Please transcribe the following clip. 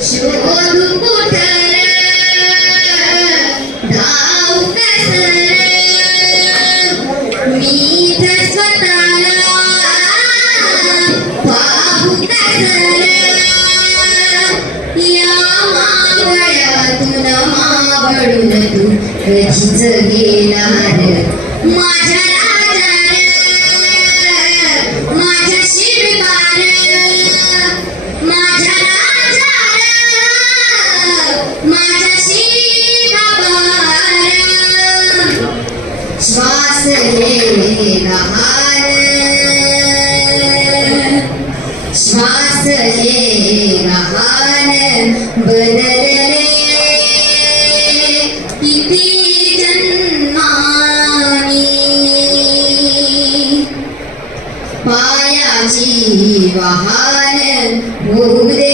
शोधू कुठर धावू कसर मी तर स्वतःला पाहू कसर या मावळ्यातून मावळून तू कधीच गेलार माझ्या राजार माझ्या शिरवार माझ्या राजार माझ्या शिरवार श्वास घे गहाण श्वास घे गहाण बदलले किती जन्मानी पायाची वाहन होऊ दे